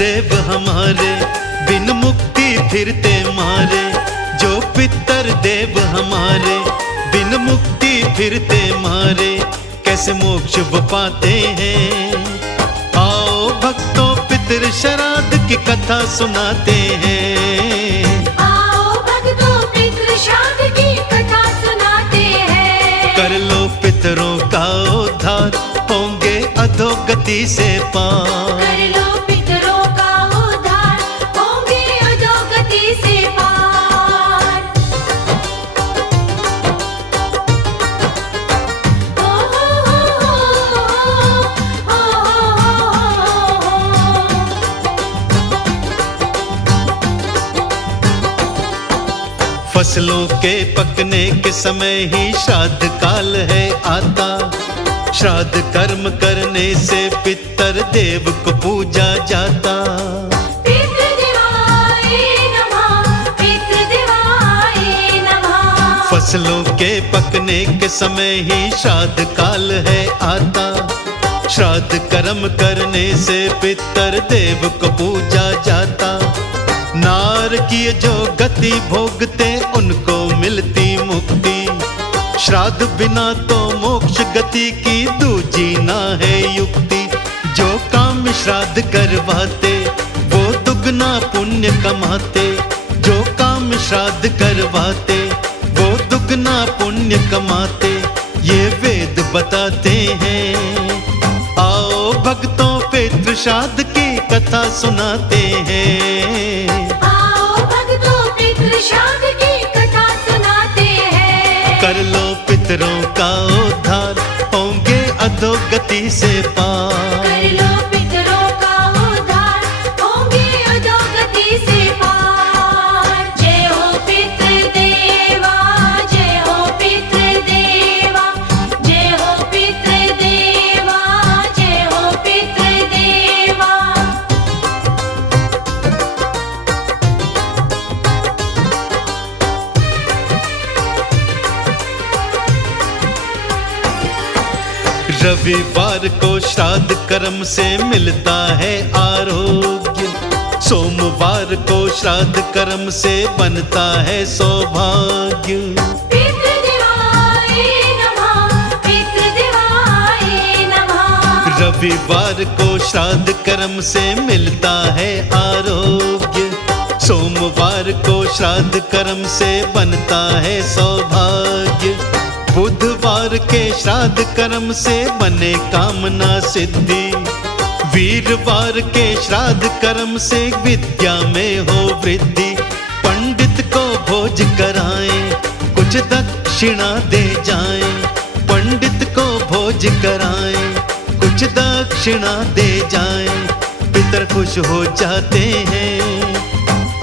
देव हमारे, बिन मुक्ति फिरते मारे। जो पितर देव हमारे, बिन मुक्ति फिरते मारे। कैसे मोक्ष वो पाते हैं? आओ भक्तों पितर श्राद्ध की कथा सुनाते हैं। आओ भक्तों पितृ श्राद्ध की कथा सुनाते हैं। कर लो पितरों का उद्धार, होंगे अधोगति से पार। कर लो पितरों का उद्धार, होंगे अधोगति से पार। ओ फसलों के पकने के समय ही श्राद्ध काल है आता। श्राद्ध कर्म करने से पितर देव को पूजा जाता। पितृदेवाय नमः, पितृदेवाय नमः। फसलों के पकने के समय ही श्राद्ध काल है आता। श्राद्ध कर्म करने से पितर देव को पूजा जाता। नार की जो गति भोगते उनको मिलती मुक्ति। श्राद्ध बिना तो मोक्ष गति की दूजी ना है युक्ति। जो काम श्राद्ध करवाते वो दुगना पुण्य कमाते। जो काम श्राद्ध करवाते वो दुगना पुण्य कमाते। ये वेद बताते हैं। आओ भक्तों पितृ श्राद्ध की कथा सुनाते हैं। आओ भक्तों पितृ श्राद्ध की कथा सुनाते हैं। कर लो पितरों का उद्धार, होंगे अधोगति से पार। कर लो पितरों का उद्धार, होंगे अधोगति से पार। जय हो पितृदेवा, जय हो पितृदेवा, जय हो पितृदेवा, जय हो पितृदेवा। रविवार को श्राद्ध कर्म से मिलता है आरोग्य। सोमवार को श्राद्ध कर्म से बनता है सौभाग्य। पितृदेवाय नमः, पितृदेवाय नमः। रविवार को श्राद्ध कर्म से मिलता है आरोग्य। सोमवार को श्राद्ध कर्म से बनता है सौभाग्य। बुधवार के श्राद्ध कर्म से बने कामना सिद्धि। वीरवार के श्राद्ध कर्म से विद्या में हो वृद्धि। पंडित को भोज कराएं, कुछ दक्षिणा दे जाएं। पंडित को भोज कराएं, कुछ दक्षिणा दे जाएं। पितर खुश हो जाते हैं।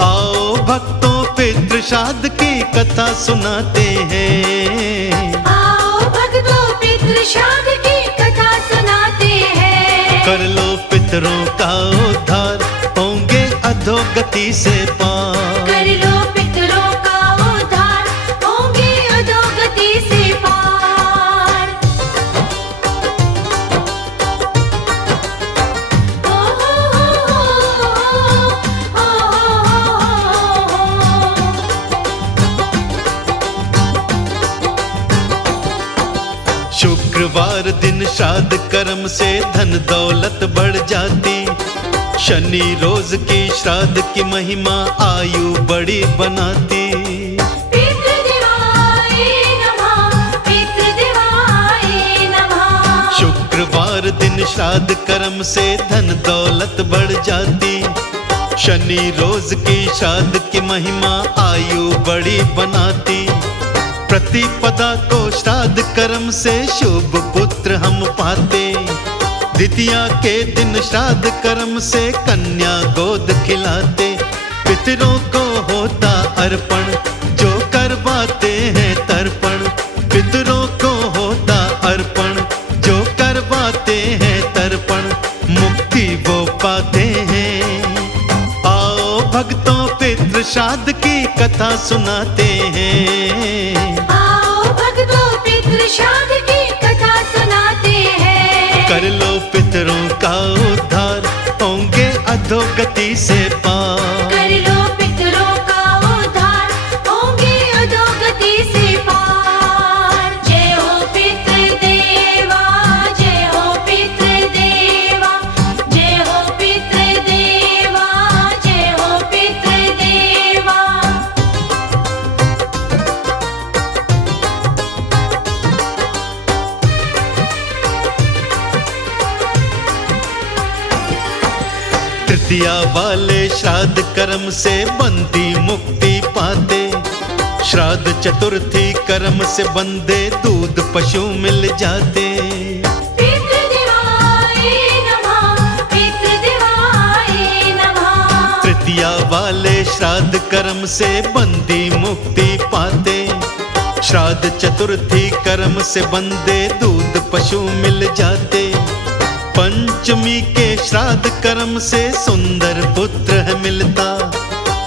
आओ भक्तों पितृ श्राद्ध की कथा सुनाते हैं। आओ भक्तों पितृ श्राद्ध की कथा सुनाते हैं। कर लो पितरों का उद्धार, होंगे अधोगति से पार। कर लो पितरों का उद्धार, होंगे अधोगति से पार। ओ शुक्रवार दिन श्राद्ध कर्म से धन दौलत बढ़ जाती। शनि रोज की श्राद्ध की महिमा आयु बड़ी बनाती। पितृदेवाय नमः, पितृदेवाय नमः। शुक्रवार दिन श्राद्ध कर्म से धन दौलत बढ़ जाती। शनि रोज की श्राद्ध की महिमा आयु बड़ी बनाती। प्रतिपदा को श्राद्ध कर्म से शुभ पुत्र हम पाते। द्वितीया के दिन श्राद्ध कर्म से कन्या गोद खिलाते। पितरों को होता अर्पण, जो करवाते हैं तर्पण। पितरों को होता अर्पण, जो करवाते हैं तर्पण। मुक्ति वो पाते हैं। आओ भक्तों पितृ श्राद्ध की कथा सुनाते हैं। आओ भक्तों पितृ श्राद्ध की कथा सुनाते हैं। कर लो पितरों का उद्धार, होंगे अधोगति से पार। कर लो पितरों का उद्धार, होंगे अधोगति से पार। जय हो पितृदेवा, जय हो पितृदेवा, जय हो पितृदेवा, जय हो पितृदेवा। तृतीया वाले श्राद्ध कर्म से बंदी मुक्ति पाते। श्राद्ध चतुर्थी कर्म से बंदे दूध पशु मिल जाते। पितृदेवाय नमः, पितृदेवाय नमः। तृतीया वाले श्राद्ध कर्म से बंदी मुक्ति पाते। श्राद्ध चतुर्थी कर्म से बंदे दूध पशु मिल जाते। पंचमी के श्राद्ध कर्म से सुंदर पुत्र है मिलता।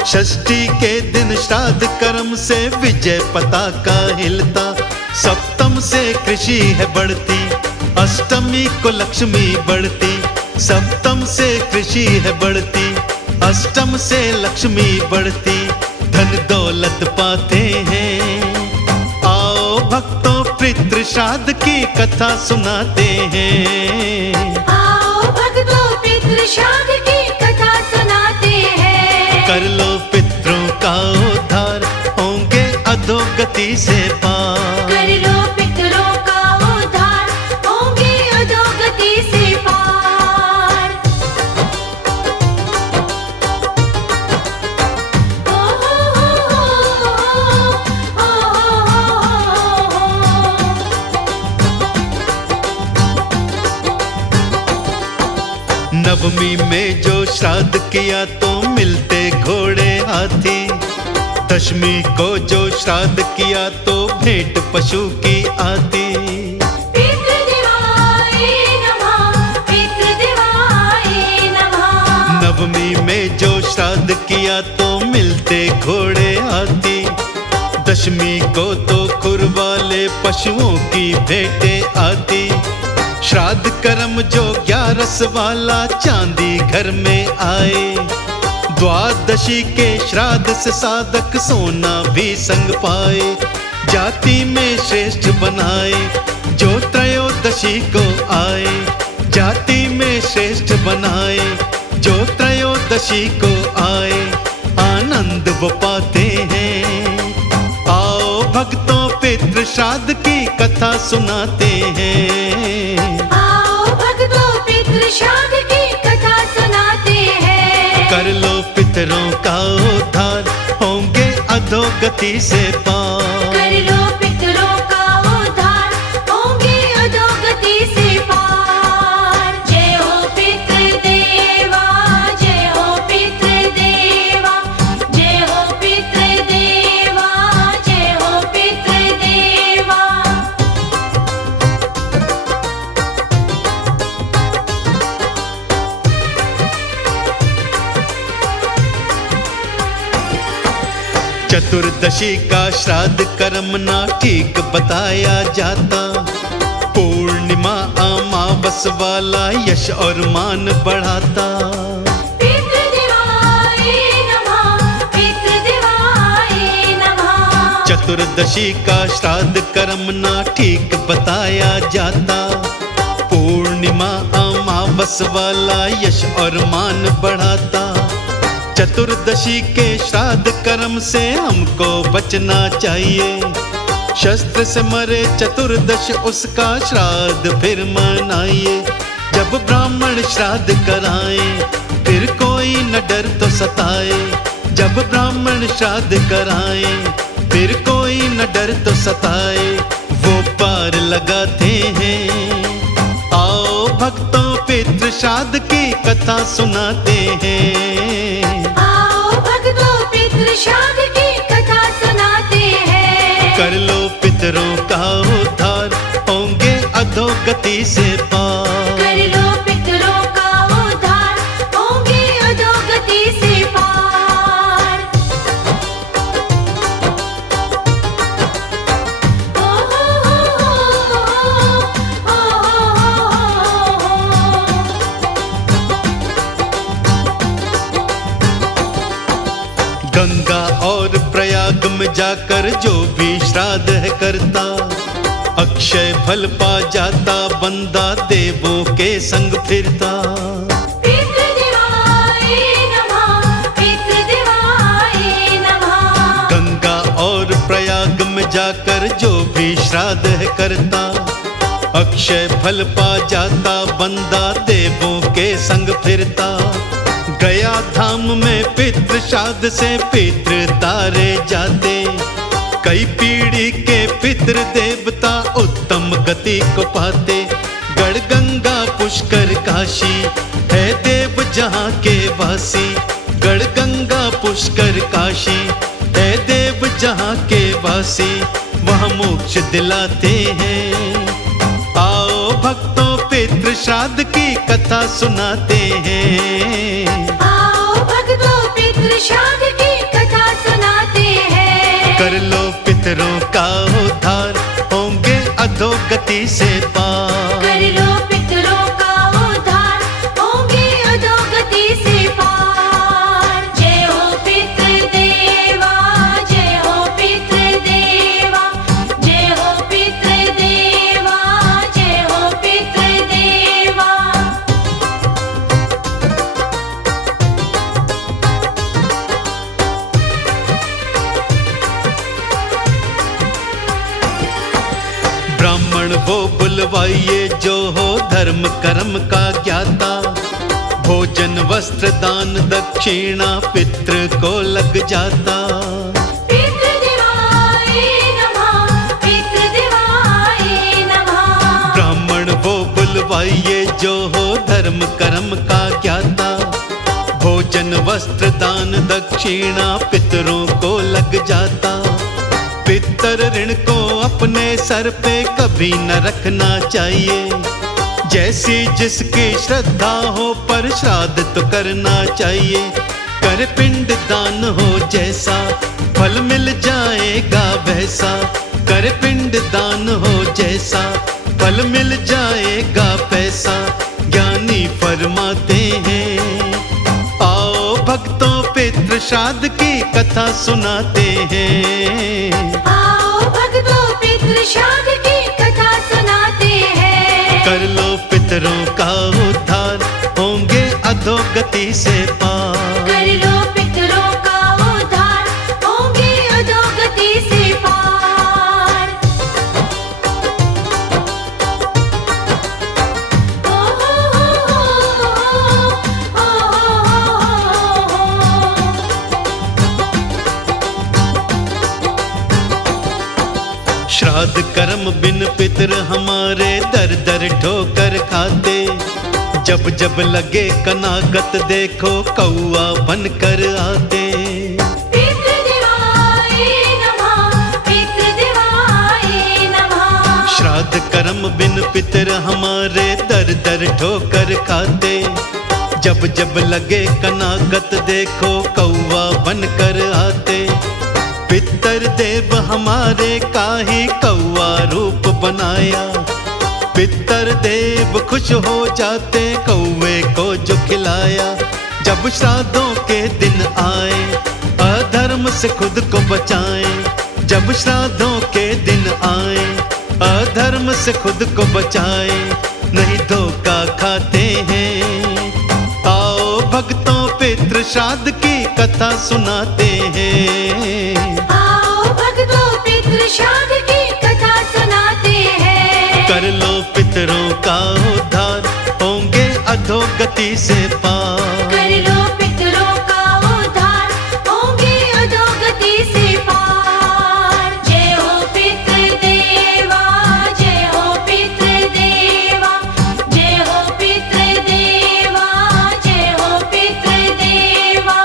षष्ठी के दिन श्राद्ध कर्म से विजय पताका हिलता। सप्तम से कृषि है बढ़ती, अष्टमी को लक्ष्मी बढ़ती। सप्तम से कृषि है बढ़ती, अष्टम से लक्ष्मी बढ़ती। धन दौलत पाते हैं। आओ भक्तों पितृ श्राद्ध की कथा सुनाते हैं। आओ भक्तों पितृ श्राद्ध की कथा सुनाते हैं। कर लो पितरों का उद्धार, होंगे अधोगति से पार। कर लो पितरों का उद्धार, होंगे अधोगति से पार। ओ नवमी में जो श्राद्ध किया तो मिलते घोड़े हाथी। दशमी को जो श्राद्ध किया तो भेंट पशु की आती। पितृदेवाय नमः, पितृदेवाय नमः। नवमी में जो श्राद्ध किया तो मिलते घोड़े हाथी। दशमी को तो खुर वाले पशुओं की भेंटें आती। श्राद्ध कर्म जो 11 वाला चांदी घर में आए। द्वादशी के श्राद्ध से साधक सोना भी संग पाए। जाति में श्रेष्ठ बनाए जो त्रयोदशी को आए। जाति में श्रेष्ठ बनाए जो त्रयोदशी को आए। आनंद वो पाते हैं। आओ भक्तों पितृ श्राद्ध की कथा सुनाते हैं। आओ भक्तों पितृ श्राद्ध की कथा सुनाते हैं। कर लो पितरों का उद्धार, होंगे अधोगति से पार। कर लो पितरों का उद्धार, होंगे अधोगति से पार। जय हो पितृदेवा, जय हो पितृदेवा, जय हो पितृदेवा, जय हो पितृदेवा। चतुर्दशी का श्राद्ध कर्म ना ठीक बताया जाता। पूर्णिमा अमावस वाला यश और मान बढ़ाता। पितृदेवाय नमः, पितृदेवाय नमः। चतुर्दशी का श्राद्ध कर्म ना ठीक बताया जाता। पूर्णिमा अमावस वाला यश और मान बढ़ाता। चतुर्दशी के श्राद्ध कर्म से हमको बचना चाहिए। शस्त्र से मरे चतुर्दश उसका श्राद्ध फिर मनाइए। जब ब्राह्मण श्राद्ध कराए फिर कोई न डर तो सताए। जब ब्राह्मण श्राद्ध कराए फिर कोई न डर तो सताए। वो पार लगाते हैं। आओ भक्तों पितृ श्राद्ध की कथा सुनाते हैं। आओ भक्तों पितृ श्राद्ध की कथा सुनाते हैं। कर लो पितरों का उद्धार, होंगे अधोगति से पार। कर लो पितरों का उद्धार, होंगे अधोगति से पार। ओ जाकर जो भी श्राद्ध है करता, अक्षय फल पा जाता बंदा देवों के संग फिरता। पितृदेवाय नमः, पितृदेवाय नमः। गंगा और प्रयाग में जाकर जो भी श्राद्ध है करता, अक्षय फल पा जाता बंदा देवों के संग फिरता। गया धाम में पितृ श्राद्ध से पितृ तारे जाते, कई पीढ़ी के पितृ देवता उत्तम गति को पाते। गढ़ गंगा पुष्कर काशी है देव जहाँ के वासी, गढ़ गंगा पुष्कर काशी है देव जहाँ के वासी, वह मोक्ष दिलाते हैं। आओ भक्तों पितृ श्राद्ध की कथा सुनाते हैं। आओ भक्तों पितृ श्राद्ध की कथा सुनाते हैं। कर लो पितरों का उद्धार, होंगे अधोगति से पार। कर लो पितरों का उद्धार, होंगे अधोगति से पार। जय हो पितृदेवा, जय हो पितृदेवा, जय हो पितृदेवा, जय हो पितृदेवा। ब्राह्मण वो बुलवाइए जो हो धर्म कर्म का ज्ञाता, भोजन वस्त्र दान दक्षिणा पितृ को लग जाता। पितृदेवाय नमः, पितृदेवाय नमः। ब्राह्मण वो बुलवाइए जो हो धर्म कर्म का ज्ञाता, भोजन वस्त्र दान दक्षिणा पितरों को लग जाता। पितर ऋण को अपने सर पे कभी न रखना चाहिए, जैसी जिसकी श्रद्धा हो पर श्राद्ध तो करना चाहिए। कर पिंड दान हो जैसा फल मिल जाएगा वैसा, कर पिंड दान हो जैसा फल मिल जाएगा पैसा, ज्ञानी फरमाते हैं। आओ भक्तों पितृ श्राद्ध की कथा सुनाते हैं। आओ भक्तों पितृ श्राद्ध की कथा सुनाते हैं। कर लो पितरों का उद्धार, होंगे अधोगति से पार। कर लो पितरों का उद्धार, होंगे अधोगति से पार। ओ हो श्राद्ध कर्म बिन पितर हमारे दर दर ठोकर खाते, जब जब लगे कनाकत देखो कौआ बनकर आते। पितृदेवाय नमः, पितृदेवाय नमः। श्राद्ध कर्म बिन पितर हमारे दर दर ठोकर खाते, जब जब लगे कनाकत देखो कौआ बनकर आते। पितर देव हमारे काहे कौआ रूप बनाया, पितर देव खुश हो जाते कौवे को जो खिलाया। जब श्राद्धों के दिन आए अधर्म से खुद को बचाएं, जब श्राद्धों के दिन आए अधर्म से खुद को बचाए, नहीं धोखा खाते हैं। आओ भक्तों पितृ श्राद्ध की कथा सुनाते हैं। आओ भक्तों पितृ श्राद्ध की कथा सुनाते हैं। कर लो पितरों का उद्धार, होंगे अधोगति से पार। कर लो पितरों का उद्धार, होंगे अधोगति से पार। जय हो पितृदेवा, जय हो पितृदेवा, जय हो पितृदेवा, जय हो पितृदेवा।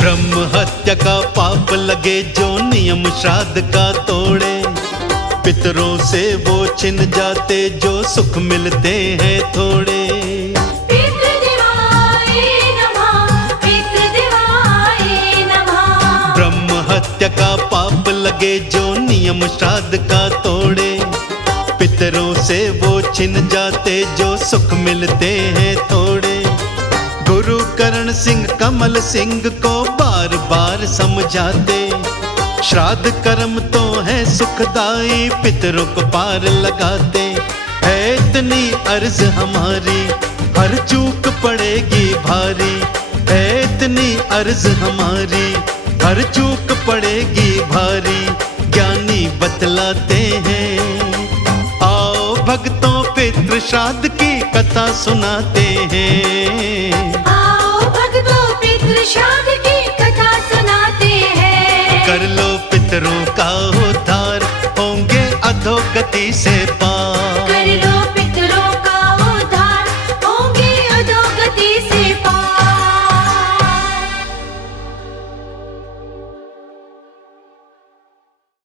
ब्रह्म हत्या का पाप लगे जो नियम श्राद्ध का तोड़े, पितरों से वो छिन जाते जो सुख मिलते हैं थोड़े। पितृदेवाय नमः, पितृदेवाय नमः। ब्रह्म हत्या का पाप लगे जो नियम श्राद्ध का तोड़े, पितरों से वो छिन जाते जो सुख मिलते हैं थोड़े। गुरु करण सिंह कमल सिंह को बार बार समझाते, श्राद्ध कर्म तो है सुखदाई, पितरों को पार लगाते। है इतनी अर्ज हमारी, हर चूक पड़ेगी भारी। है इतनी अर्ज हमारी, हर चूक पड़ेगी भारी। ज्ञानी बतलाते हैं, आओ भक्तों पितृ श्राद्ध की कथा सुनाते हैं। आओ भक्तों पितृ श्राद्ध की कथा सुनाते हैं। कर लो पितरों का उद्धार, होंगे अधोगति से पार। कर लो